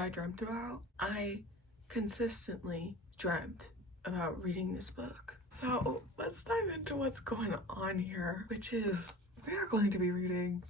I dreamt about? I consistently dreamt about reading this book. So let's dive into what's going on here, which is we are going to be reading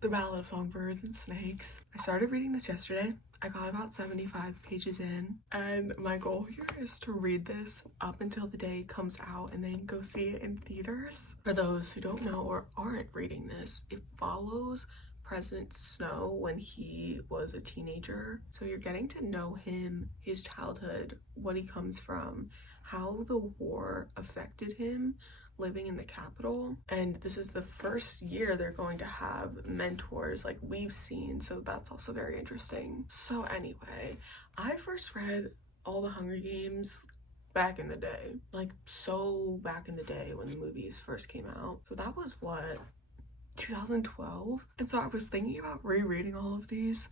The Ballad of Songbirds and Snakes. I started reading this yesterday. I got about 75 pages in, and my goal here is to read this up until the day it comes out and then go see it in theaters. For those who don't know or aren't reading this, it follows President Snow when he was a teenager. So you're getting to know him, his childhood, what he comes from, how the war affected him living in the capital. And this is the first year they're going to have mentors like we've seen, so that's also very interesting. So anyway, I first read all the Hunger Games back in the day, like so back in the day when the movies first came out. So that was what, 2012? And so I was thinking about rereading all of these,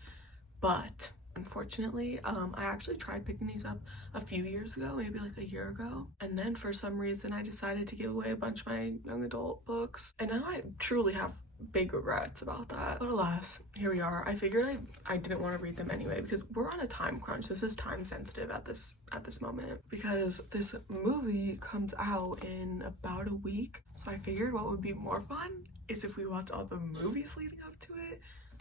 but unfortunately, I actually tried picking these up a few years ago, maybe like a year ago, and then for some reason I decided to give away a bunch of my young adult books, and now I truly have big regrets about that. But alas, here we are. I figured I didn't want to read them anyway because we're on a time crunch. This is time sensitive at this moment because this movie comes out in about a week. So I figured what would be more fun is if we watch all the movies leading up to it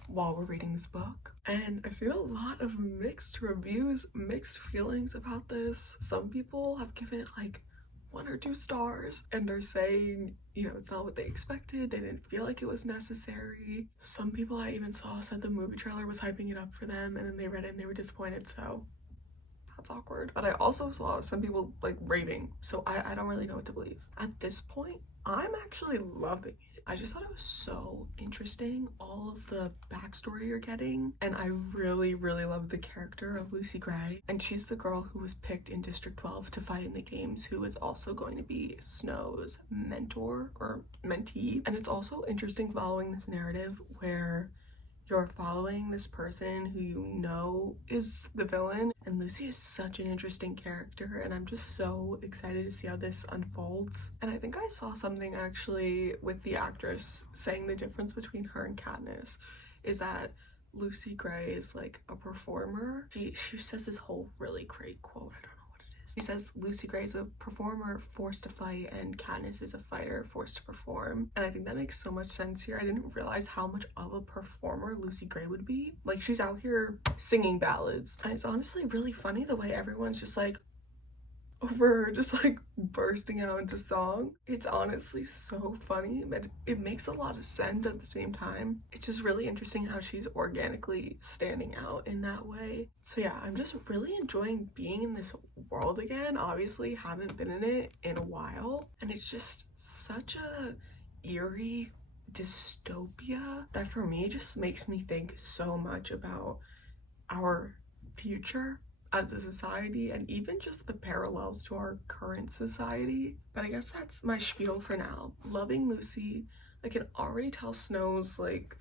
while we're reading this book. And I've seen a lot of mixed reviews, mixed feelings about this. Some people have given it like 1 or 2 stars and they're saying, you know, it's not what they expected, they didn't feel like it was necessary. Some people I even saw said the movie trailer was hyping it up for them, and then they read it and they were disappointed, so that's awkward. But I also saw some people like raving, so I don't really know what to believe. At this point, I'm actually loving it. I just thought it was so interesting, all of the backstory you're getting, and I really love the character of Lucy Gray, and she's the girl who was picked in District 12 to fight in the games, who is also going to be Snow's mentor or mentee. And it's also interesting following this narrative where you're following this person who you know is the villain, and Lucy is such an interesting character, and I'm just so excited to see how this unfolds. And I think I saw something actually with the actress saying the difference between her and Katniss is that Lucy Gray is like a performer. She says this whole really great quote, I don't know. She says Lucy Gray is a performer forced to fight and Katniss is a fighter forced to perform. And I think that makes so much sense here. I didn't realize how much of a performer Lucy Gray would be. Like, she's out here singing ballads. And it's honestly really funny the way everyone's just like over her just like bursting out into song. It's honestly so funny, but it makes a lot of sense at the same time. It's just really interesting how she's organically standing out in that way. So yeah, I'm just really enjoying being in this world again. Obviously haven't been in it in a while, and it's just such a eerie dystopia that for me just makes me think so much about our future as a society and even just the parallels to our current society. But I guess that's my spiel for now. Loving Lucy. I can already tell Snow's like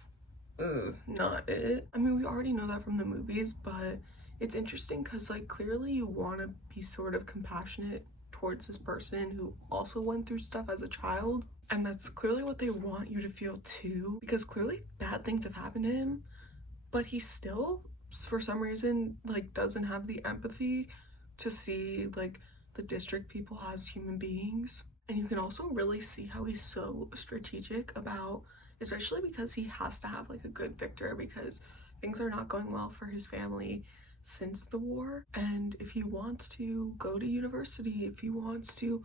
not it. I mean, we already know that from the movies, but it's interesting because like clearly you want to be sort of compassionate towards this person who also went through stuff as a child, and that's clearly what they want you to feel too, because clearly bad things have happened to him, but he still for some reason like doesn't have the empathy to see like the district people as human beings. And you can also really see how he's so strategic about, especially because he has to have like a good victor because things are not going well for his family since the war, and if he wants to go to university, if he wants to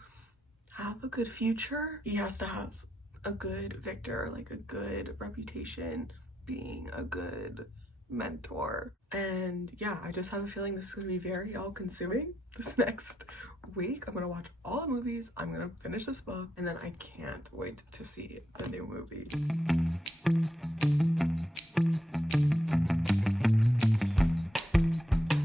have a good future, he has to have a good victor, like a good reputation, being a good mentor. And yeah, I just have a feeling this is gonna be very all-consuming this next week. I'm gonna watch all the movies, I'm gonna finish this book, and then I can't wait to see the new movie.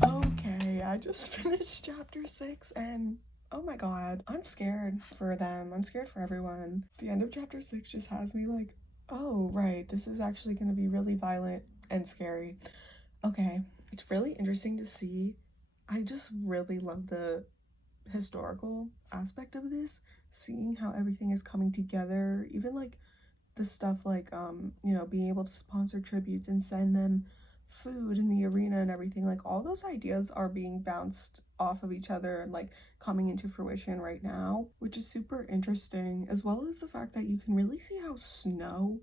Okay, I just finished chapter 6 and oh my god, I'm scared for them. I'm scared for everyone. The end of chapter 6 just has me like, oh right, this is actually gonna be really violent and scary. Okay, it's really interesting to see. I just really love the historical aspect of this, seeing how everything is coming together, even like the stuff like you know, being able to sponsor tributes and send them food in the arena and everything, like all those ideas are being bounced off of each other and like coming into fruition right now, which is super interesting, as well as the fact that you can really see how snow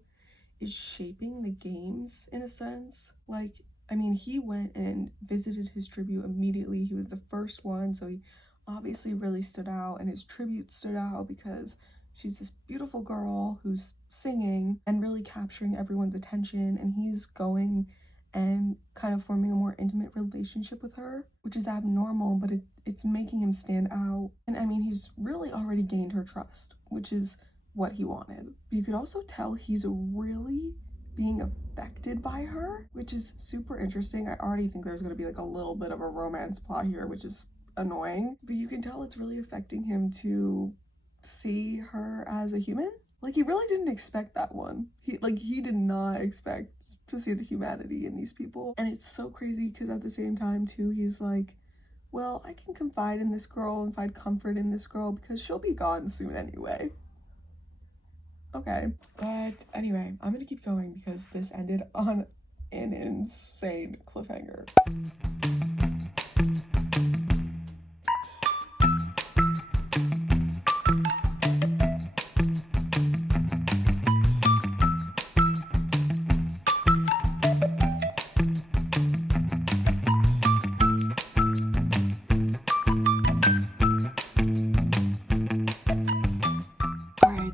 is shaping the games in a sense. Like, I mean, he went and visited his tribute immediately. He was the first one, so he obviously really stood out, and his tribute stood out because she's this beautiful girl who's singing and really capturing everyone's attention, and he's going and kind of forming a more intimate relationship with her, which is abnormal, but it's making him stand out. And I mean, he's really already gained her trust, which is what he wanted. You could also tell he's really being affected by her, which is super interesting. I already think there's going to be like a little bit of a romance plot here, which is annoying, but you can tell it's really affecting him to see her as a human. Like, he really didn't expect that one. He did not expect to see the humanity in these people. And it's so crazy because at the same time too, he's like, well, I can confide in this girl and find comfort in this girl because she'll be gone soon anyway. Okay, but anyway, I'm gonna keep going because this ended on an insane cliffhanger.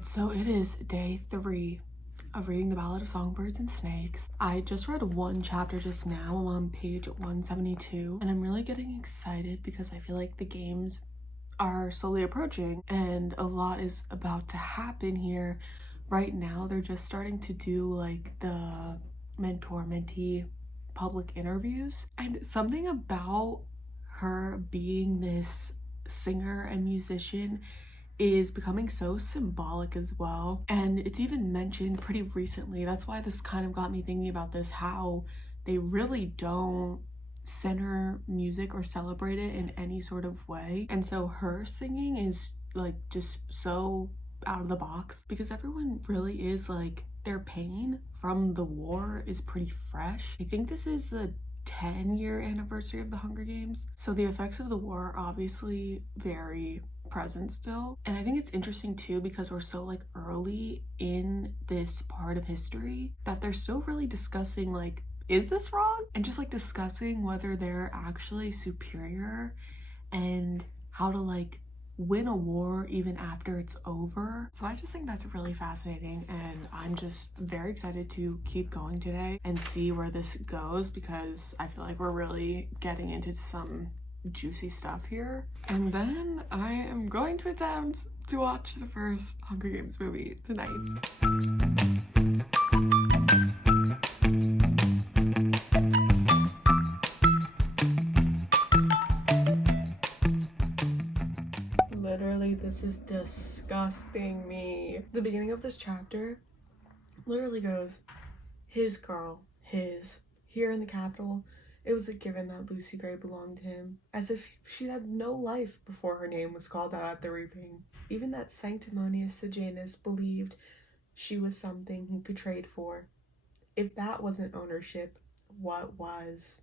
So it is day 3 of reading the Ballad of Songbirds and Snakes. I just read one chapter just now. I'm on page 172, and I'm really getting excited because I feel like the games are slowly approaching and a lot is about to happen here. Right now, they're just starting to do like the mentor-mentee public interviews, and something about her being this singer and musician is becoming so symbolic as well. And it's even mentioned pretty recently. That's why this kind of got me thinking about this, how they really don't center music or celebrate it in any sort of way. And so her singing is like just so out of the box because everyone really is like, their pain from the war is pretty fresh. I think this is the 10-year anniversary of the Hunger Games. So the effects of the war are obviously very present still. And I think it's interesting too because we're so like early in this part of history that they're still really discussing like, is this wrong? And just like discussing whether they're actually superior and how to like win a war even after it's over. So I just think that's really fascinating, and I'm just very excited to keep going today and see where this goes because I feel like we're really getting into some juicy stuff here. And then I am going to attempt to watch the first Hunger Games movie tonight. Literally, this is disgusting me. The beginning of this chapter literally goes, his girl, his, here in the capital, it was a given that Lucy Gray belonged to him, as if she had no life before her name was called out at the reaping. Even that sanctimonious Sejanus believed she was something he could trade for. If that wasn't ownership, what was?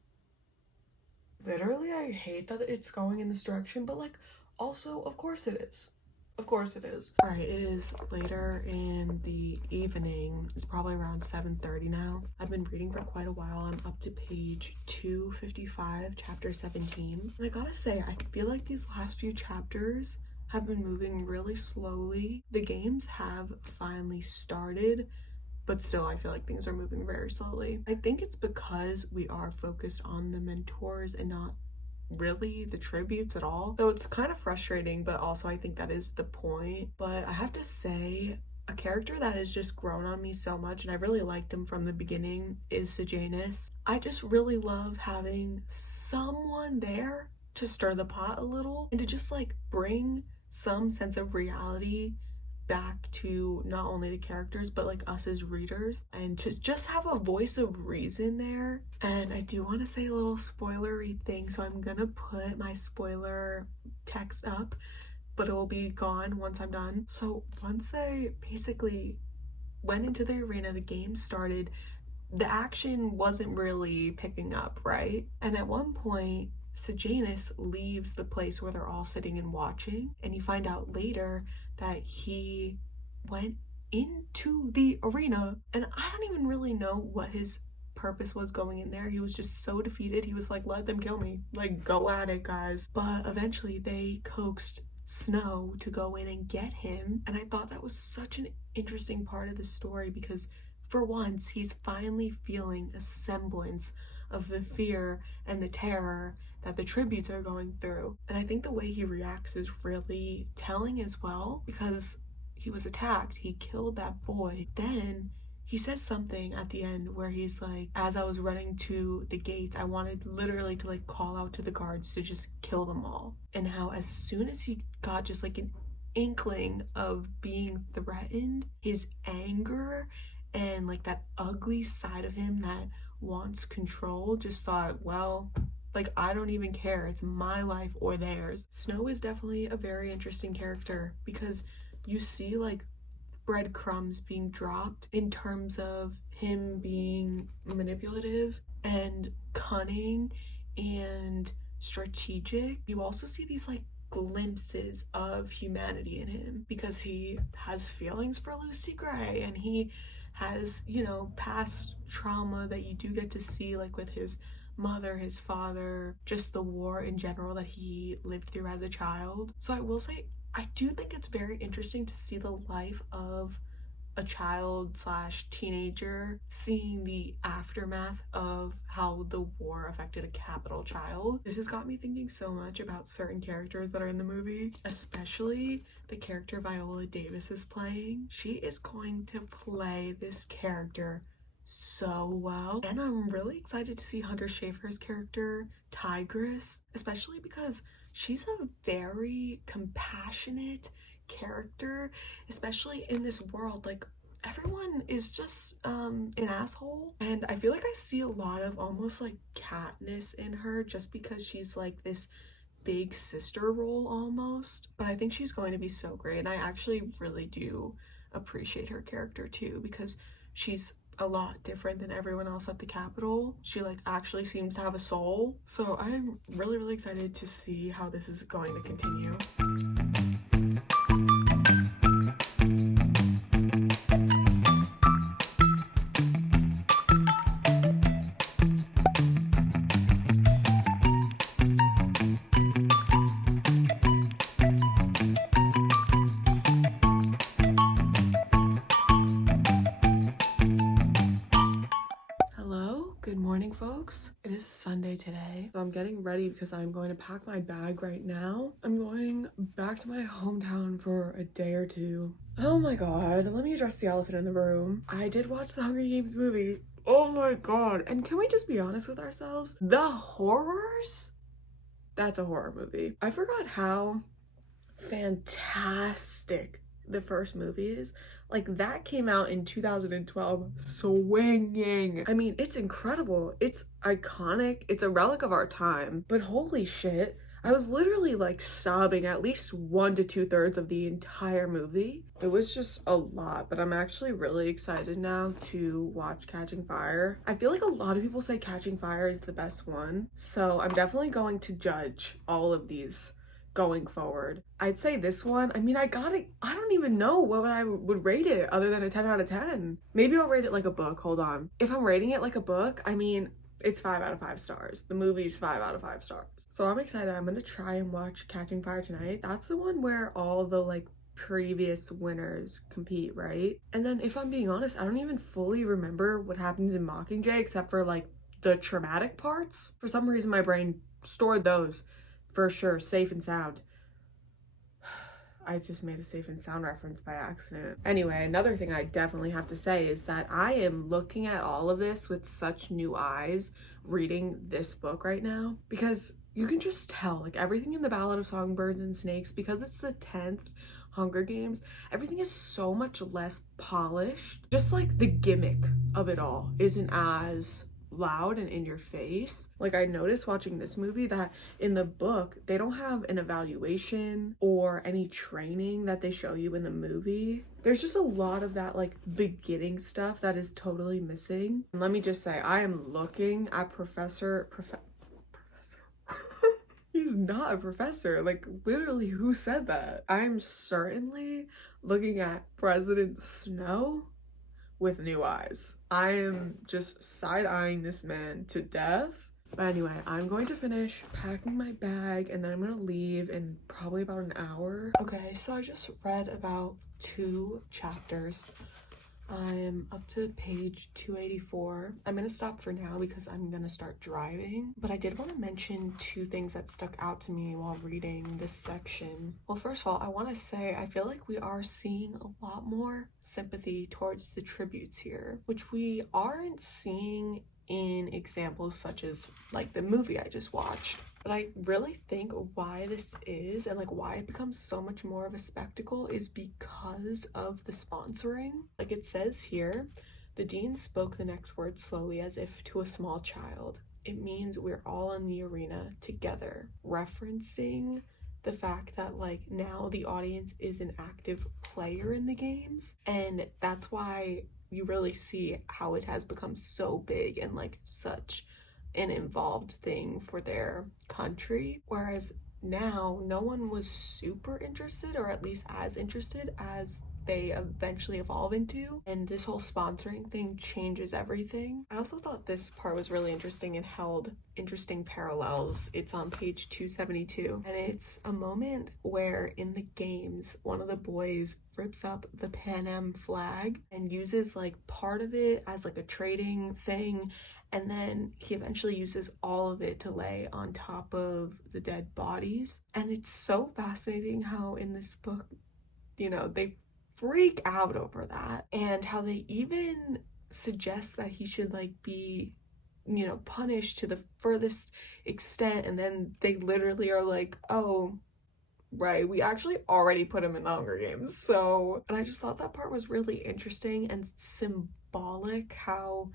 Literally, I hate that it's going in this direction, but like, also, of course it is. Of course it is. All right, it is later in the evening. It's probably around 7:30 now. I've been reading for quite a while. I'm up to page 255, chapter 17. And I gotta say, I feel like these last few chapters have been moving really slowly. The games have finally started, but still I feel like things are moving very slowly. I think it's because we are focused on the mentors and not really the tributes at all. So it's kind of frustrating, but also I think that is the point. But I have to say, a character that has just grown on me so much, and I really liked him from the beginning, is Sejanus. I just really love having someone there to stir the pot a little and to just like bring some sense of reality back to not only the characters but like us as readers, and to just have a voice of reason there. And I do want to say a little spoilery thing, so I'm gonna put my spoiler text up, but it will be gone once I'm done. So once they basically went into the arena, the game started, the action wasn't really picking up, right? And at one point, Sejanus leaves the place where they're all sitting and watching, and you find out later that he went into the arena, and I don't even really know what his purpose was going in there. He was just so defeated. He was like, let them kill me, like, go at it, guys. But eventually they coaxed Snow to go in and get him, and I thought that was such an interesting part of the story because for once he's finally feeling a semblance of the fear and the terror that the tributes are going through. And I think the way he reacts is really telling as well, because he was attacked, he killed that boy, then he says something at the end where he's like, as I was running to the gates, I wanted literally to like call out to the guards to just kill them all. And how as soon as he got just like an inkling of being threatened, his anger and like that ugly side of him that wants control just thought, well, like, I don't even care, it's my life or theirs. Snow is definitely a very interesting character because you see like breadcrumbs being dropped in terms of him being manipulative and cunning and strategic. You also see these like glimpses of humanity in him because he has feelings for Lucy Gray, and he has, you know, past trauma that you do get to see, like with his mother, his father, just the war in general that he lived through as a child. So I will say, I do think it's very interesting to see the life of a child slash teenager, seeing the aftermath of how the war affected a capital child. This has got me thinking so much about certain characters that are in the movie, especially the character Viola Davis is playing. She is going to play this character so well, and I'm really excited to see Hunter Schafer's character Tigress, especially because she's a very compassionate character, especially in this world. Like, everyone is just an asshole, and I feel like I see a lot of almost like Katniss in her just because she's like this big sister role almost. But I think she's going to be so great, and I actually really do appreciate her character too because she's a lot different than everyone else at the Capitol. She like actually seems to have a soul. So I'm really excited to see how this is going to continue. Good morning, folks. It is Sunday today, so I'm getting ready because I'm going to pack my bag right now. I'm going back to my hometown for a day or two. Oh my god, let me address the elephant in the room. I did watch the Hunger Games movie. Oh my god. And can we just be honest with ourselves? The horrors? That's a horror movie. I forgot how fantastic the first movie is. Like, that came out in 2012, swinging. I mean, it's incredible. It's iconic. It's a relic of our time. But holy shit, I was literally like sobbing at least 1 to 2/3 of the entire movie. It was just a lot, but I'm actually really excited now to watch Catching Fire. I feel like a lot of people say Catching Fire is the best one, so I'm definitely going to judge all of these going forward. I'd say this one, I mean, I don't even know what I would rate it other than a 10 out of 10. Maybe I'll rate it like a book. Hold on. If I'm rating it like a book, I mean, it's 5 out of 5 stars. The movie's 5 out of 5 stars. So I'm excited. I'm gonna try and watch Catching Fire tonight. That's the one where all the like previous winners compete, right? And then if I'm being honest, I don't even fully remember what happens in Mockingjay except for like the traumatic parts. For some reason my brain stored those for sure, safe and sound. I just made a safe and sound reference by accident. Anyway, another thing I definitely have to say is that I am looking at all of this with such new eyes reading this book right now, because you can just tell, like, everything in the Ballad of Songbirds and Snakes, because it's the 10th Hunger Games, everything is so much less polished. Just like the gimmick of it all isn't as loud and in your face. Like, I noticed watching this movie that in the book, they don't have an evaluation or any training that they show you in the movie. There's just a lot of that, like, beginning stuff that is totally missing. And let me just say, I am looking at Professor. He's not a professor. Like, literally, who said that? I'm certainly looking at President Snow with new eyes. I am just side-eyeing this man to death. But anyway, I'm going to finish packing my bag and then I'm gonna leave in probably about an hour. Okay, so I just read about 2 chapters. I'm up to page 284. I'm gonna stop for now because I'm gonna start driving. But I did want to mention 2 things that stuck out to me while reading this section. Well, first of all, I want to say I feel like we are seeing a lot more sympathy towards the tributes here, which we aren't seeing in examples such as like the movie I just watched. But I really think why this is and like why it becomes so much more of a spectacle is because of the sponsoring. Like it says here, the dean spoke the next word slowly as if to a small child. It means we're all in the arena together, referencing the fact that like now the audience is an active player in the games, and that's why you really see how it has become so big and like such an involved thing for their country. Whereas now no one was super interested, or at least as interested as they eventually evolve into, and this whole sponsoring thing changes everything. I also thought this part was really interesting and held interesting parallels. It's on page 272, and it's a moment where in the games one of the boys rips up the Pan Am flag and uses like part of it as like a trading thing, and then he eventually uses all of it to lay on top of the dead bodies. And it's so fascinating how in this book, you know, they freak out over that, and how they even suggest that he should like be, you know, punished to the furthest extent, and then they literally are like, oh right, we actually already put him in the Hunger Games. So, and I just thought that part was really interesting and symbolic, how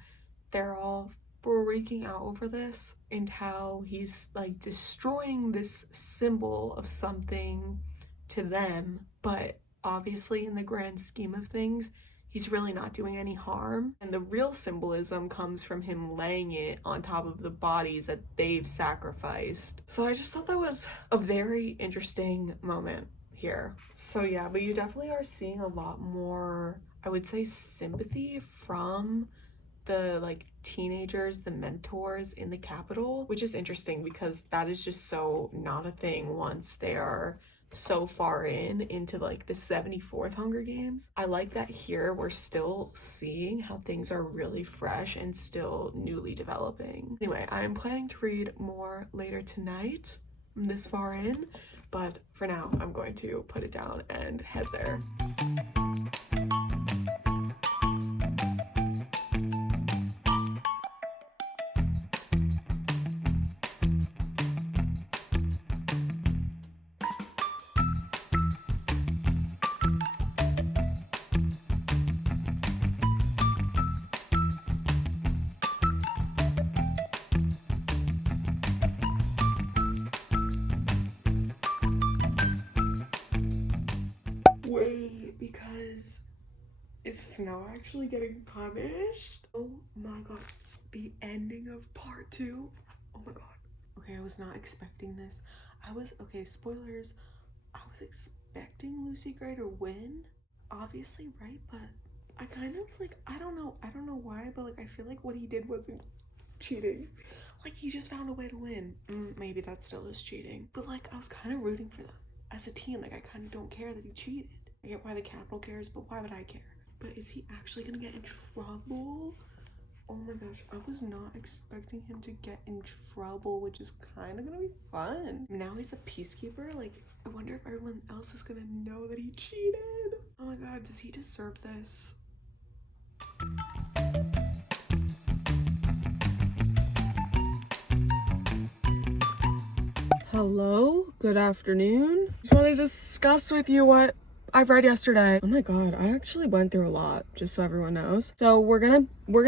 they're all freaking out over this and how he's like destroying this symbol of something to them, but obviously in the grand scheme of things he's really not doing any harm, and the real symbolism comes from him laying it on top of the bodies that they've sacrificed. So I just thought that was a very interesting moment here. So yeah, but you definitely are seeing a lot more, I would say, sympathy from the like teenagers, the mentors in the Capitol, which is interesting because that is just so not a thing once they are so far into like the 74th Hunger Games. I like that here we're still seeing how things are really fresh and still newly developing. Anyway, I'm planning to read more later tonight. I'm this far in, but for now I'm going to put it down and head there. Wait, because is Snow actually getting punished? Oh my god, the ending of part 2. Oh my god. Okay, I was not expecting this. Okay, spoilers, I was expecting Lucy Gray to win, obviously, right? But I kind of like, I don't know why, but like I feel like what he did wasn't cheating. Like he just found a way to win. Maybe that still is cheating, but like I was kind of rooting for them as a team. Like I kind of don't care that he cheated. I get why the Capitol cares, but why would I care? But is he actually gonna get in trouble? Oh my gosh, I was not expecting him to get in trouble, which is kind of gonna be fun. Now he's a peacekeeper. Like, I wonder if everyone else is gonna know that he cheated. Oh my god, does he deserve this? Hello, good afternoon. Just want to discuss with you what I've read yesterday. Oh my god, I actually went through a lot, just so everyone knows. So we're gonna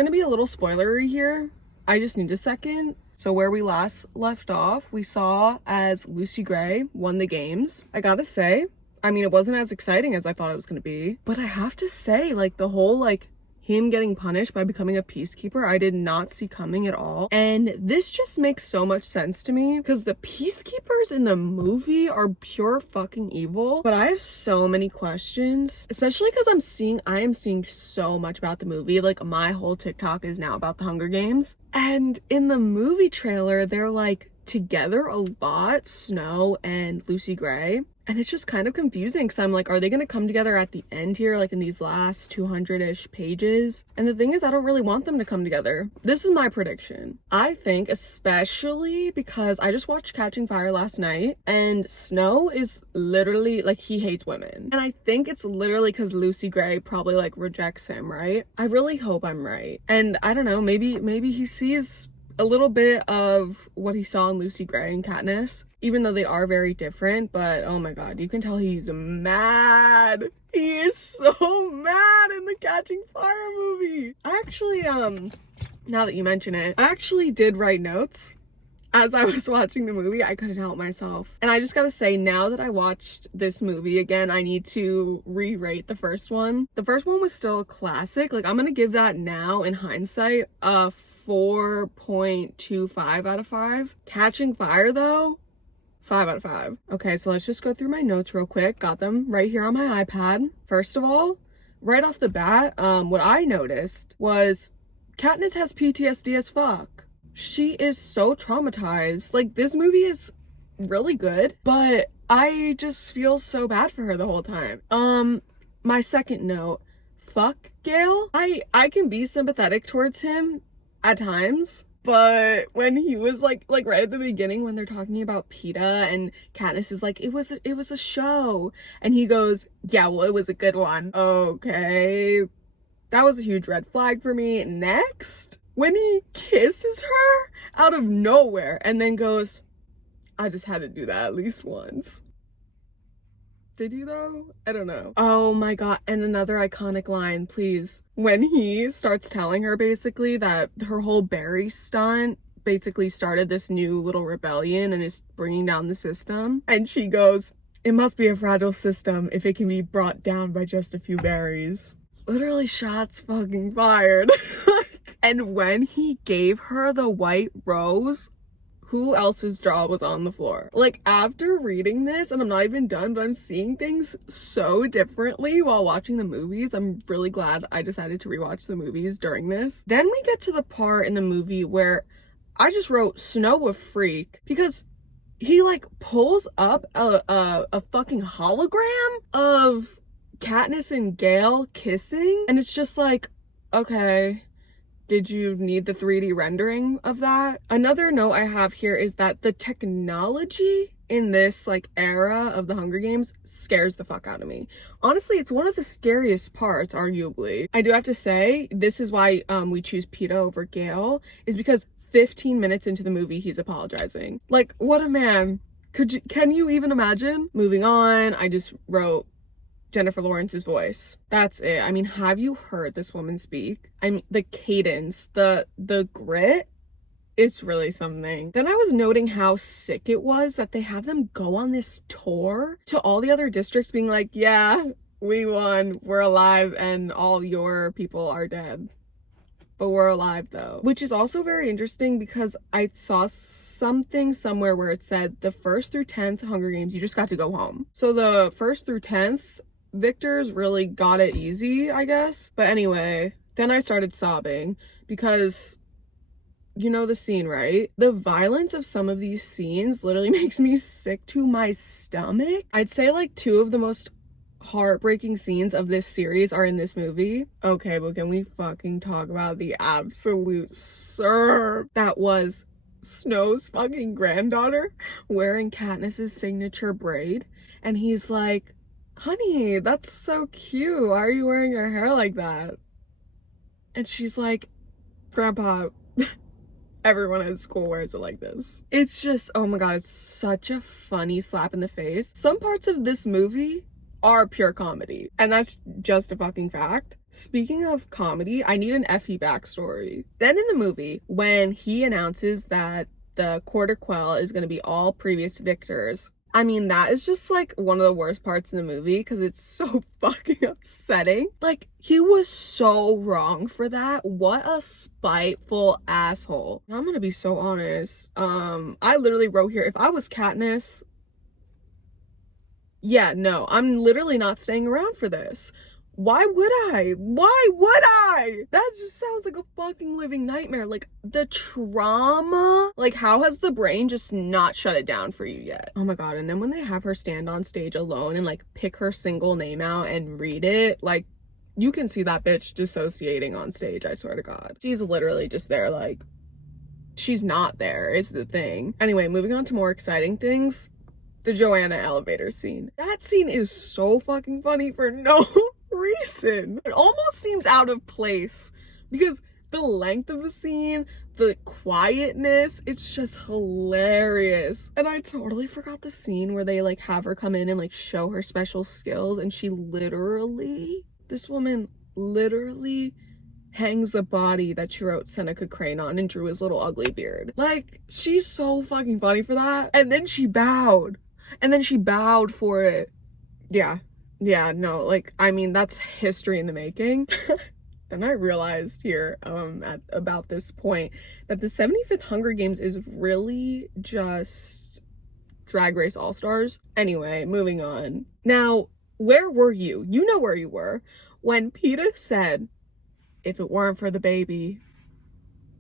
be a little spoilery here, I just need a second. So where we last left off, we saw as Lucy Gray won the games. I gotta say, I mean, it wasn't as exciting as I thought it was gonna be, but I have to say, like, the whole, like, him getting punished by becoming a peacekeeper, I did not see coming at all. And this just makes so much sense to me because the peacekeepers in the movie are pure fucking evil. But I have so many questions, especially because I am seeing so much about the movie. Like, my whole TikTok is now about the Hunger Games. And in the movie trailer, they're like together a lot, Snow and Lucy Gray. And it's just kind of confusing because I'm like, are they going to come together at the end here, like in these last 200-ish pages? And the thing is, I don't really want them to come together. This is my prediction. I think, especially because I just watched Catching Fire last night, and Snow is literally, like, he hates women. And I think it's literally because Lucy Gray probably, like, rejects him, right? I really hope I'm right. And I don't know, maybe he sees a little bit of what he saw in Lucy Gray and Katniss, even though they are very different. But oh my god, you can tell he's mad. He is so mad in the Catching Fire movie. I actually, now that you mention it, I actually did write notes as I was watching the movie. I couldn't help myself. And I just gotta say, now that I watched this movie again, I need to re-rate the first one. The first one was still a classic. Like, I'm gonna give that now in hindsight a 4.25 out of 5. Catching Fire though, 5 out of 5. Okay, so let's just go through my notes real quick. Got them right here on my iPad. First of all, right off the bat, what I noticed was Katniss has PTSD as fuck. She is so traumatized. Like, this movie is really good, but I just feel so bad for her the whole time. My second note, fuck Gale. I can be sympathetic towards him at times, but when he was like right at the beginning, when they're talking about PETA and Katniss is like, it was a show, and he goes, yeah, well, it was a good one. Okay, that was a huge red flag for me. Next, when he kisses her out of nowhere and then goes, I just had to do that at least once. Did you though? I don't know. Oh my god, and another iconic line, please. When he starts telling her basically that her whole Barry stunt basically started this new little rebellion and is bringing down the system. And she goes, it must be a fragile system if it can be brought down by just a few berries. Literally shots fucking fired. And when he gave her the white rose, who else's jaw was on the floor? Like, after reading this, and I'm not even done, but I'm seeing things so differently while watching the movies. I'm really glad I decided to rewatch the movies during this. Then we get to the part in the movie where I just wrote Snow a freak, because he like pulls up a fucking hologram of Katniss and Gale kissing, and it's just like, okay, did you need the 3D rendering of that? Another note I have here is that the technology in this like era of the Hunger Games scares the fuck out of me. Honestly, it's one of the scariest parts, arguably. I do have to say, this is why we choose PETA over Gale, is because 15 minutes into the movie, he's apologizing. Like, what a man. Can you even imagine? Moving on, I just wrote Jennifer Lawrence's voice. That's it. I mean, have you heard this woman speak? I mean, the cadence, the grit, it's really something. Then I was noting how sick it was that they have them go on this tour to all the other districts being like, yeah, we won, we're alive, and all your people are dead. But we're alive though. Which is also very interesting because I saw something somewhere where it said the 1st through 10th Hunger Games, you just got to go home. So the 1st through 10th victors really got it easy, I guess. But anyway, then I started sobbing because you know the scene, right? The violence of some of these scenes literally makes me sick to my stomach. I'd say like 2 of the most heartbreaking scenes of this series are in this movie. Okay, but can we fucking talk about the absolute serve that was Snow's fucking granddaughter wearing Katniss's signature braid, and he's like, honey, that's so cute, why are you wearing your hair like that? And she's like, Grandpa, everyone at school wears it like this. It's just, oh my god, it's such a funny slap in the face. Some parts of this movie are pure comedy. And that's just a fucking fact. Speaking of comedy, I need an Effie backstory. Then in the movie, when he announces that the quarter quell is going to be all previous victors, I mean, that is just like one of the worst parts in the movie because it's so fucking upsetting. Like, he was so wrong for that. What a spiteful asshole. I'm gonna be so honest. I literally wrote here, if I was Katniss, yeah, no, I'm literally not staying around for this. Why would I? Why would I? That just sounds like a fucking living nightmare. Like, the trauma. Like, how has the brain just not shut it down for you yet? Oh my god, and then when they have her stand on stage alone and, like, pick her single name out and read it, like, you can see that bitch dissociating on stage, I swear to god. She's literally just there, like, she's not there, is the thing. Anyway, moving on to more exciting things. The Joanna elevator scene. That scene is so fucking funny for no reason. It almost seems out of place because the length of the scene, the quietness, it's just hilarious. And I totally forgot the scene where they like have her come in and like show her special skills, and she literally, this woman literally hangs a body that she wrote Seneca Crane on and drew his little ugly beard. Like, she's so fucking funny for that. And then she bowed. And then she bowed for it. Yeah, no, like, I mean, that's history in the making. Then I realized here, at about this point, that the 75th Hunger Games is really just Drag Race All-Stars. Anyway, moving on. Now, where were you? You know where you were when Peeta said, "If it weren't for the baby,"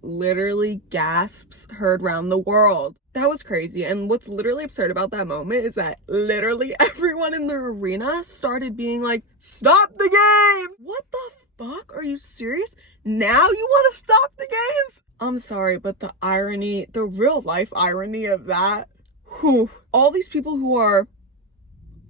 literally gasps heard round the world. That was crazy. And what's literally absurd about that moment is that literally everyone in the arena started being like, "Stop the game!" What the fuck? Are you serious? Now you want to stop the games? I'm sorry, but the irony, the real life irony of that, whew, all these people who are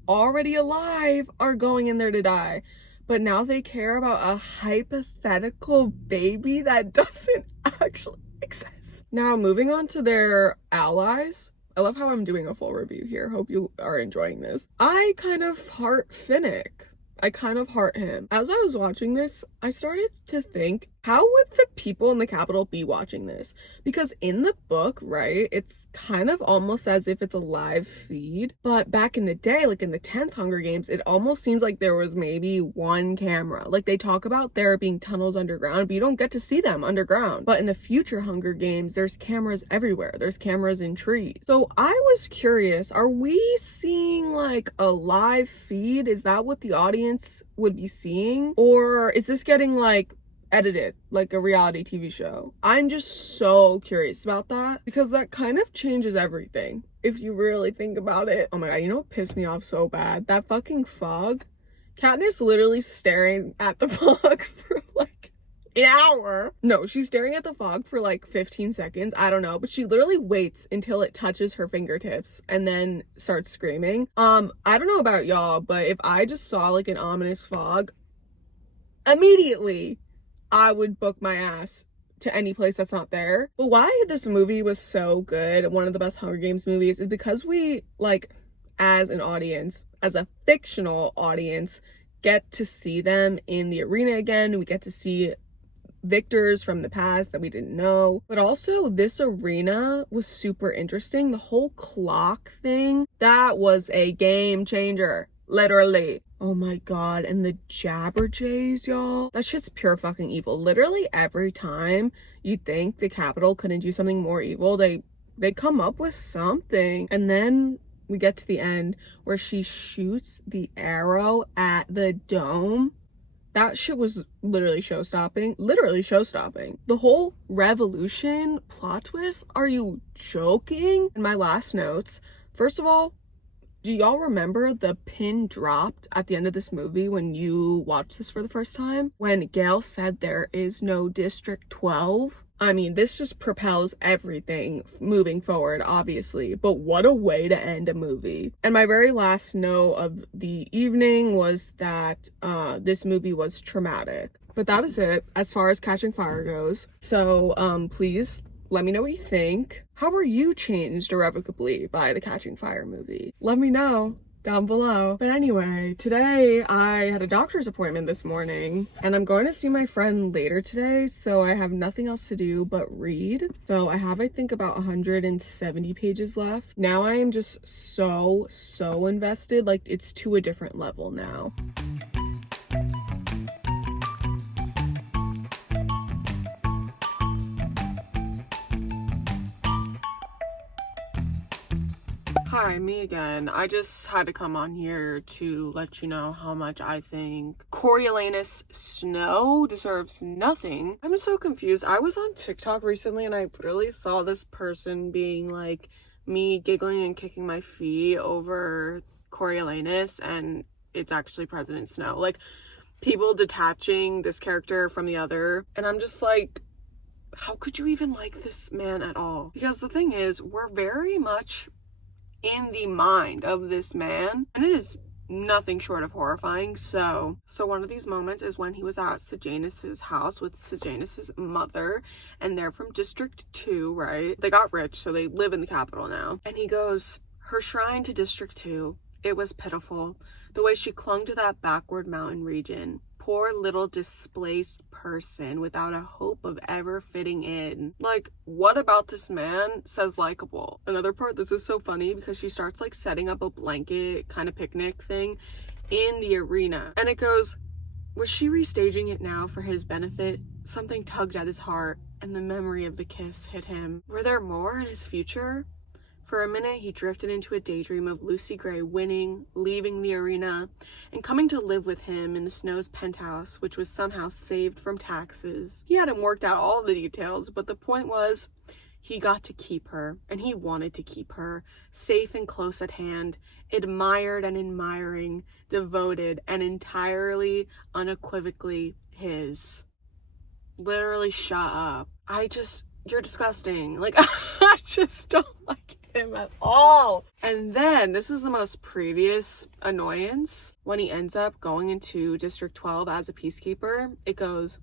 already alive are going in there to die. But now they care about a hypothetical baby that doesn't actually exist. Now, moving on to their allies. I love how I'm doing a full review here. Hope you are enjoying this. I kind of heart Finnick. I kind of heart him. As I was watching this, I started to think, how would the people in the Capitol be watching this? Because in the book, right, it's kind of almost as if it's a live feed. But back in the day, like in the 10th Hunger Games, it almost seems like there was maybe one camera. Like, they talk about there being tunnels underground, but you don't get to see them underground. But in the future Hunger Games, there's cameras everywhere. There's cameras in trees. So I was curious, are we seeing like a live feed? Is that what the audience would be seeing? Or is this getting like edited like a reality TV show? I'm just so curious about that because that kind of changes everything if you really think about it. Oh my god, you know what pissed me off so bad? That fucking fog. Katniss literally staring at the fog for like an hour. No, she's staring at the fog for like 15 seconds. I don't know, but she literally waits until it touches her fingertips and then starts screaming. I don't know about y'all, but if I just saw like an ominous fog, immediately I would book my ass to any place that's not there. But why this movie was so good, one of the best Hunger Games movies, is because we, like, as an audience, as a fictional audience, get to see them in the arena again. We get to see victors from the past that we didn't know. But also, this arena was super interesting. The whole clock thing, that was a game changer. Literally. Oh my god, and the Jabberjays, y'all. That shit's pure fucking evil. Literally every time you think the Capitol couldn't do something more evil, they come up with something. And then we get to the end where she shoots the arrow at the dome. That shit was literally show-stopping. Literally show-stopping. The whole revolution plot twist, are you joking? And my last notes, first of all, do y'all remember the pin dropped at the end of this movie when you watched this for the first time? When Gail said there is no District 12? I mean, this just propels everything moving forward, obviously, but what a way to end a movie. And my very last note of the evening was that this movie was traumatic. But that is it as far as Catching Fire goes. So please let me know what you think. How were you changed irrevocably by the Catching Fire movie? Let me know. down below. But anyway, today I had a doctor's appointment this morning and I'm going to see my friend later today, so I have nothing else to do but read. So I have, I think, about 170 pages left. Now I am just so invested. Like, it's to a different level now. Hi, me again. I just had to come on here to let you know how much I think Coriolanus Snow deserves nothing. I'm so confused. I was on TikTok recently and I literally saw this person being like me giggling and kicking my feet over Coriolanus, and it's actually President Snow. Like, people detaching this character from the other, and I'm just like, how could you even like this man at all? Because the thing is, we're very much in the mind of this man, and it is nothing short of horrifying. So one of these moments is when he was at Sejanus's house with Sejanus's mother, and they're from District 2, right? They got rich, so they live in the capital now. And he goes, "Her shrine to District 2, it was pitiful, the way she clung to that backward mountain region. Poor little displaced person without a hope of ever fitting in." Like, what about this man says likable? Another part, this is so funny because she starts like setting up a blanket kind of picnic thing in the arena. And it goes, "Was she restaging it now for his benefit?" Something tugged at his heart and the memory of the kiss hit him. Were there more in his future? For a minute, he drifted into a daydream of Lucy Gray winning, leaving the arena, and coming to live with him in the Snow's penthouse, which was somehow saved from taxes. He hadn't worked out all the details, but the point was, he got to keep her, and he wanted to keep her, safe and close at hand, admired and admiring, devoted and entirely, unequivocally his. Literally, shut up. You're disgusting. Like, I just don't like him at all. And then this is the most previous annoyance when he ends up going into District 12 as a peacekeeper. It goes,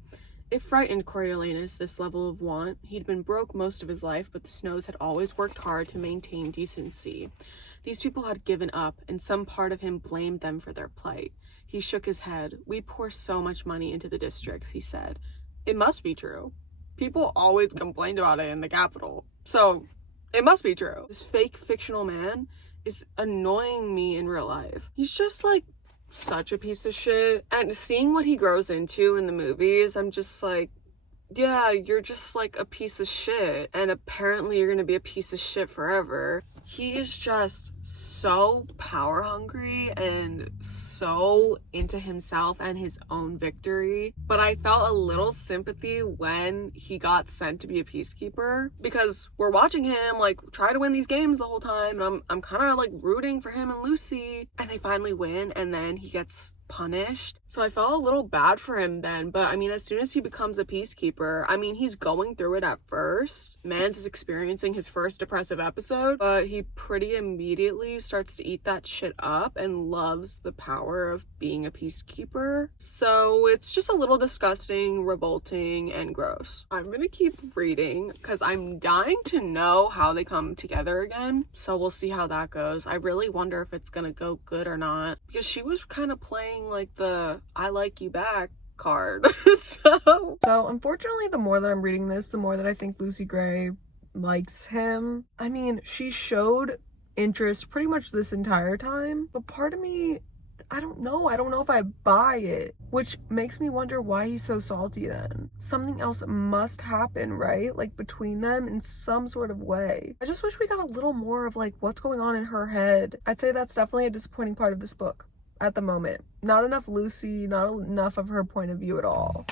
"It frightened Coriolanus, this level of want. He'd been broke most of his life, but the Snows had always worked hard to maintain decency. These people had given up, and some part of him blamed them for their plight." He shook his head. "We pour so much money into the districts," he said. It must be true. People always complained about it in the capital, so it must be true. This fake fictional man is annoying me in real life. He's just like such a piece of shit. And seeing what he grows into in the movies, I'm just like, yeah, you're just like a piece of shit. And apparently you're gonna be a piece of shit forever. He is just so power hungry and so into himself and his own victory. But I felt a little sympathy when he got sent to be a peacekeeper, because we're watching him like try to win these games the whole time, and I'm kind of like rooting for him and Lucy, and they finally win, and then he gets punished. So I felt a little bad for him then, but I mean, as soon as he becomes a peacekeeper, I mean, he's going through it at first. Mans is experiencing his first depressive episode, but he pretty immediately starts to eat that shit up and loves the power of being a peacekeeper. So it's just a little disgusting, revolting, and gross. I'm gonna keep reading because I'm dying to know how they come together again. So we'll see how that goes. I really wonder if it's gonna go good or not, because she was kind of playing like the "I like you back" card. so unfortunately, the more that I'm reading this, the more that I think Lucy Gray likes him. I mean, she showed interest pretty much this entire time, but part of me, I don't know if I buy it, which makes me wonder why he's so salty then. Something else must happen, right? Like, between them in some sort of way. I just wish we got a little more of like what's going on in her head. I'd say that's definitely a disappointing part of this book at the moment. Not enough Lucy, not enough of her point of view at all.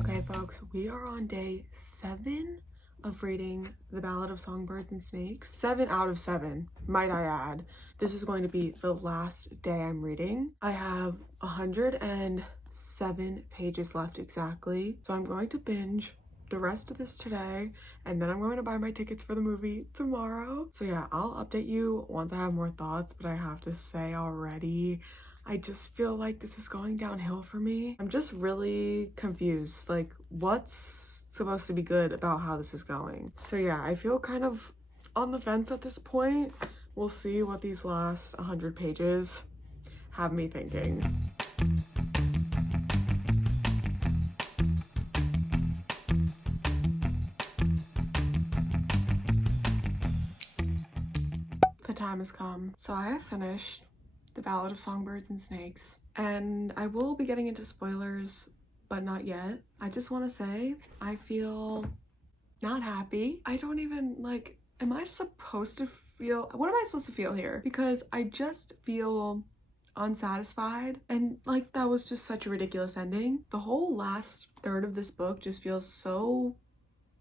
Okay, folks, we are on day 7 of reading The Ballad of Songbirds and Snakes. 7 out of 7, might I add. This is going to be the last day I'm reading. I have 107 pages left exactly, so I'm going to binge the rest of this today, and then I'm going to buy my tickets for the movie tomorrow. So yeah, I'll update you once I have more thoughts, but I have to say already, I just feel like this is going downhill for me. I'm just really confused. Like, what's supposed to be good about how this is going? So yeah, I feel kind of on the fence at this point. We'll see what these last 100 pages have me thinking. The time has come. So I have finished The Ballad of Songbirds and Snakes, and I will be getting into spoilers, but not yet. I just want to say I feel not happy. I don't even, like, am I supposed to feel, what am I supposed to feel here? Because I just feel unsatisfied, and like that was just such a ridiculous ending. The whole last third of this book just feels so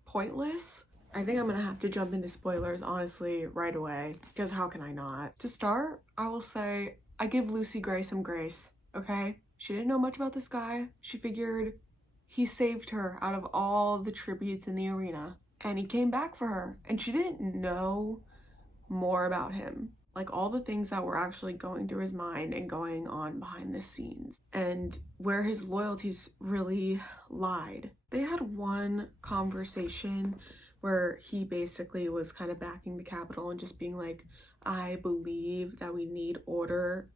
pointless. I think I'm gonna have to jump into spoilers, honestly, right away, because how can I not? To start, I will say I give Lucy Gray some grace, okay? She didn't know much about this guy. She figured he saved her out of all the tributes in the arena, and he came back for her, and she didn't know more about him. Like all the things that were actually going through his mind and going on behind the scenes, and where his loyalties really lied. They had one conversation where he basically was kind of backing the Capitol and just being like, I believe that we need order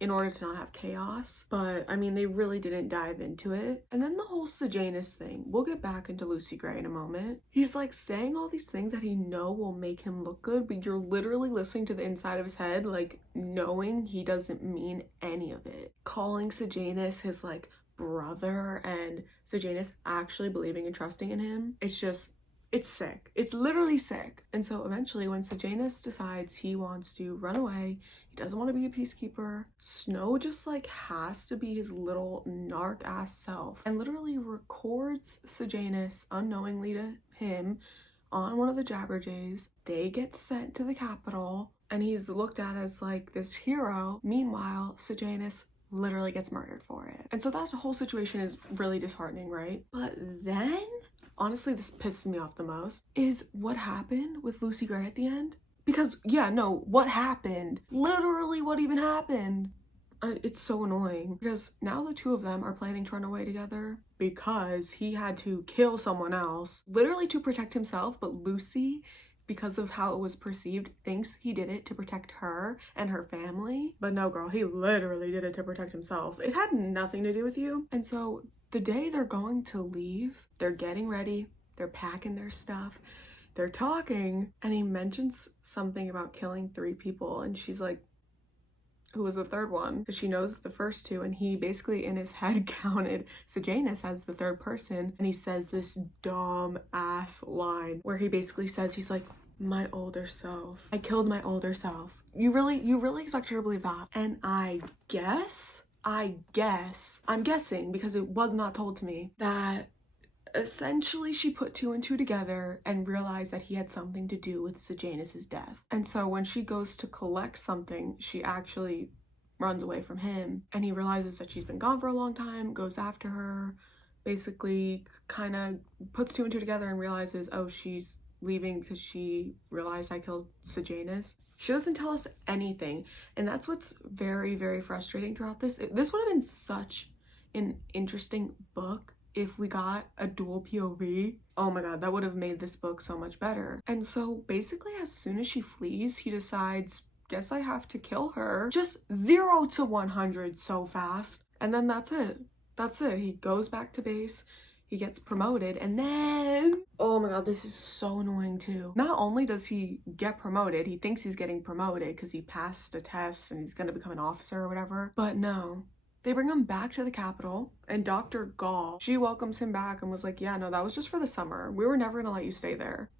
in order to not have chaos. But I mean, they really didn't dive into it. And then the whole Sejanus thing, we'll get back into Lucy Gray in a moment. He's like saying all these things that he know will make him look good, but you're literally listening to the inside of his head, like knowing he doesn't mean any of it. Calling Sejanus his like brother, and Sejanus actually believing and trusting in him. It's sick. It's literally sick. And so eventually when Sejanus decides he wants to run away, he doesn't want to be a peacekeeper, Snow just like has to be his little narc ass self and literally records Sejanus unknowingly to him on one of the Jabberjays. They get sent to the Capitol and he's looked at as like this hero. Meanwhile, Sejanus literally gets murdered for it. And so that whole situation is really disheartening, right? But then honestly, this pisses me off the most, is what happened with Lucy Gray at the end. Because, yeah, no, what happened? Literally, what even happened? It's so annoying. Because now the two of them are planning to run away together because he had to kill someone else, literally to protect himself, but Lucy, because of how it was perceived, thinks he did it to protect her and her family. But no, girl, he literally did it to protect himself. It had nothing to do with you. And so the day they're going to leave, they're getting ready, they're packing their stuff, they're talking, and he mentions something about killing 3 people, and she's like, who was the third one? Because she knows the first 2, and he basically in his head counted Sejanus as the third person, and he says this dumb ass line where he basically says, he's like, my older self. I killed my older self. You really expect her to believe that? And I'm guessing, because it was not told to me, that essentially she put 2 and 2 together and realized that he had something to do with Sejanus's death. And so when she goes to collect something, she actually runs away from him, and he realizes that she's been gone for a long time, goes after her, basically kind of puts 2 and 2 together and realizes, oh, she's leaving because she realized I killed Sejanus. She doesn't tell us anything, and that's what's very, very frustrating throughout this. This would have been such an interesting book if we got a dual POV. Oh my god, that would have made this book so much better. And so basically as soon as she flees, he decides, guess I have to kill her. Just 0 to 100 so fast. And then that's it. He goes back to base. He gets promoted, and then, oh my god, this is so annoying too. Not only does he get promoted, he thinks he's getting promoted because he passed a test and he's gonna become an officer or whatever, but no. They bring him back to the Capitol, and Dr. Gall, she welcomes him back and was like, yeah, no, that was just for the summer. We were never gonna let you stay there.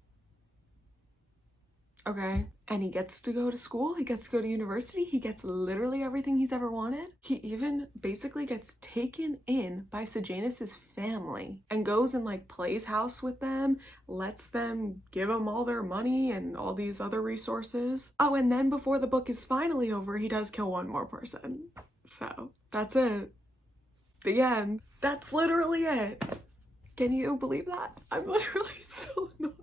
Okay. And he gets to go to school, he gets to go to university, he gets literally everything he's ever wanted. He even basically gets taken in by Sejanus's family and goes and like plays house with them, lets them give him all their money and all these other resources. Oh, and then before the book is finally over, he does kill one more person. So that's it. The end. That's literally it. Can you believe that? I'm literally so annoyed.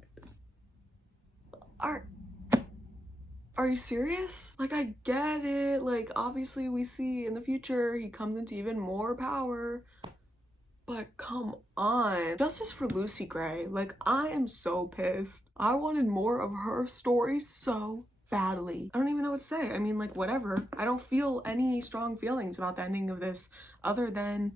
Are you serious? Like, I get it. Like, obviously we see in the future he comes into even more power. But come on. Justice for Lucy Gray. Like, I am so pissed. I wanted more of her story so badly. I don't even know what to say. I mean, like, whatever. I don't feel any strong feelings about the ending of this other than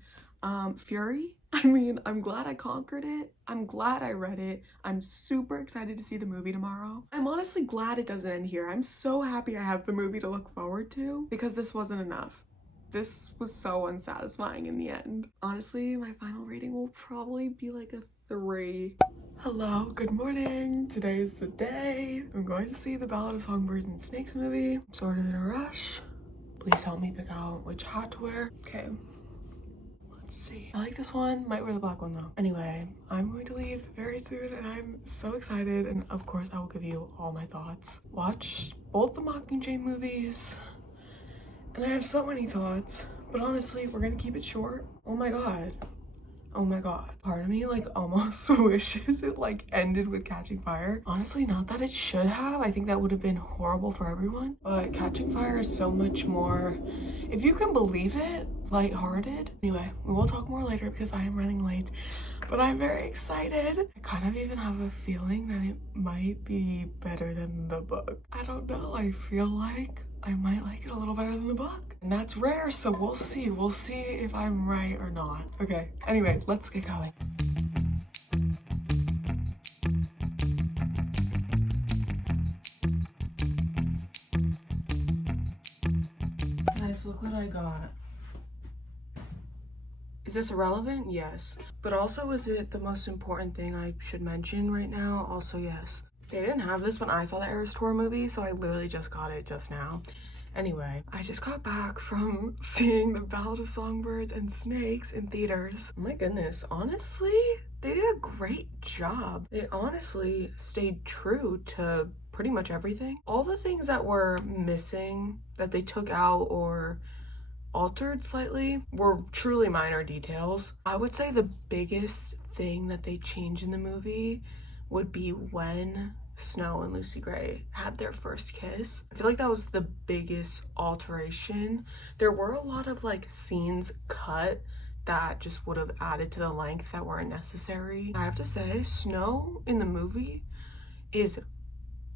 fury. I mean, I'm glad I conquered it. I'm glad I read it. I'm super excited to see the movie tomorrow. I'm honestly glad it doesn't end here. I'm so happy I have the movie to look forward to because this wasn't enough. This was so unsatisfying in the end. Honestly, my final rating will probably be like a 3. Hello, good morning. Today is the day. I'm going to see the Ballad of Songbirds and Snakes movie. I'm sort of in a rush. Please help me pick out which hat to wear. Okay. Let's see. I like this one. Might wear the black one though. Anyway, I'm going to leave very soon and I'm so excited. And of course, I will give you all my thoughts. Watch both the Mockingjay movies. And I have so many thoughts. But honestly, we're gonna keep it short. Oh my god. Oh my god. Part of me like almost wishes it like ended with Catching Fire. Honestly, not that it should have. I think that would have been horrible for everyone. But Catching Fire is so much more, if you can believe it, lighthearted. Anyway, we will talk more later because I am running late. But I'm very excited. I kind of even have a feeling that it might be better than the book. I don't know. I feel like I might like it a little better than the book. And that's rare, so we'll see. We'll see if I'm right or not. Okay, anyway, let's get going. Guys, look what I got. Is this irrelevant? Yes. But also, is it the most important thing I should mention right now? Also, yes. They didn't have this when I saw the Eras Tour movie, so I literally just got it just now. Anyway, I just got back from seeing the Ballad of Songbirds and Snakes in theaters. Oh my goodness, honestly, they did a great job. They honestly stayed true to pretty much everything. All the things that were missing, that they took out or altered slightly, were truly minor details. I would say the biggest thing that they changed in the movie would be when Snow and Lucy Gray had their first kiss. I feel like that was the biggest alteration. There were a lot of like scenes cut that just would have added to the length that weren't necessary. I have to say, Snow in the movie is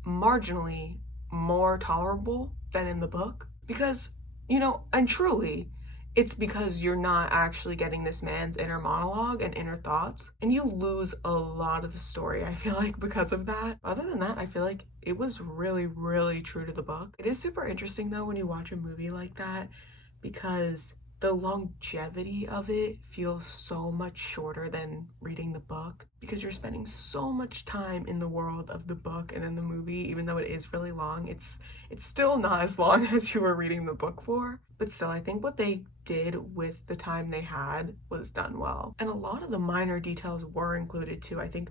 marginally more tolerable than in the book because, you know, and truly, it's because you're not actually getting this man's inner monologue and inner thoughts, and you lose a lot of the story, I feel like, because of that. Other than that, I feel like it was really, really true to the book. It is super interesting though when you watch a movie like that because the longevity of it feels so much shorter than reading the book because you're spending so much time in the world of the book, and in the movie, even though it is really long, it's still not as long as you were reading the book for. But still, I think what they did with the time they had was done well. And a lot of the minor details were included too. I think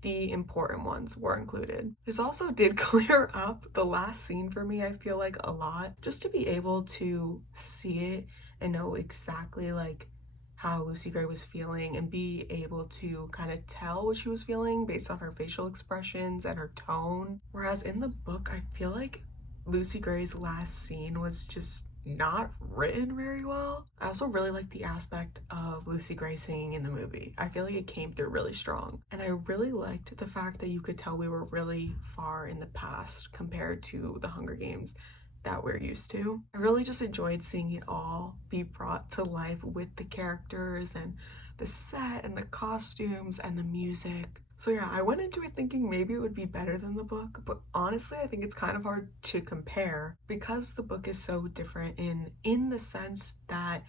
the important ones were included. This also did clear up the last scene for me, I feel like, a lot. Just to be able to see it and know exactly like how Lucy Gray was feeling and be able to kind of tell what she was feeling based off her facial expressions and her tone. Whereas in the book, I feel like Lucy Gray's last scene was just not written very well. I also really like the aspect of Lucy Gray singing in the movie. I feel like it came through really strong. And I really liked the fact that you could tell we were really far in the past compared to the Hunger Games that we're used to. I really just enjoyed seeing it all be brought to life with the characters and the set and the costumes and the music. So yeah, I went into it thinking maybe it would be better than the book, but honestly, I think it's kind of hard to compare because the book is so different in the sense that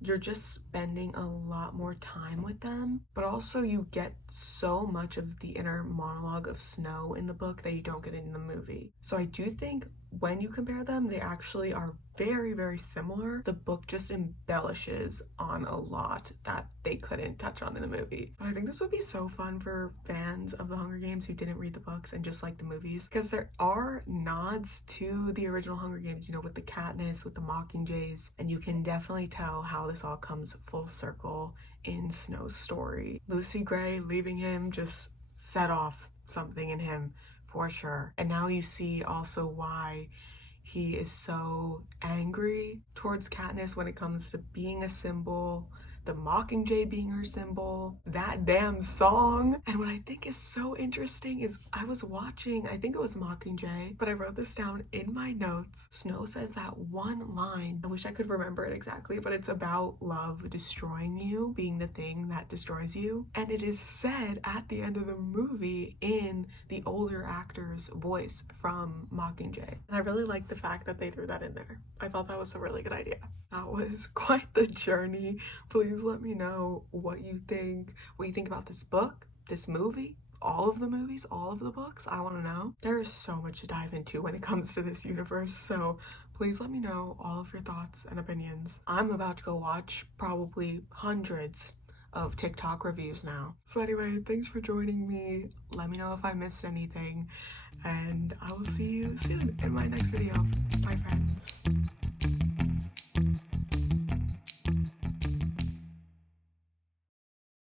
you're just spending a lot more time with them, but also you get so much of the inner monologue of Snow in the book that you don't get in the movie. So I do think when you compare them, they actually are very, very similar. The book just embellishes on a lot that they couldn't touch on in the movie. But I think this would be so fun for fans of the Hunger Games who didn't read the books and just like the movies, because there are nods to the original Hunger Games, you know, with the Katniss, with the Mockingjays, and you can definitely tell how this all comes full circle in Snow's story. Lucy Gray leaving him just set off something in him for sure. And now you see also why he is so angry towards Katniss when it comes to being a symbol, the Mockingjay being her symbol, that damn song. And what I think is so interesting is I was watching, I think it was Mockingjay, but I wrote this down in my notes. Snow says that one line, I wish I could remember it exactly, but it's about love destroying you, being the thing that destroys you. And it is said at the end of the movie in the older actor's voice from Mockingjay. And I really like the fact that they threw that in there. I thought that was a really good idea. That was quite the journey. Please let me know what you think about this book, this movie, all of the movies, all of the books. I want to know. There is so much to dive into when it comes to this universe, so please let me know all of your thoughts and opinions. I'm about to go watch probably hundreds of TikTok reviews now. So anyway, thanks for joining me. Let me know if I missed anything, and I will see you soon in my next video. Bye, friends.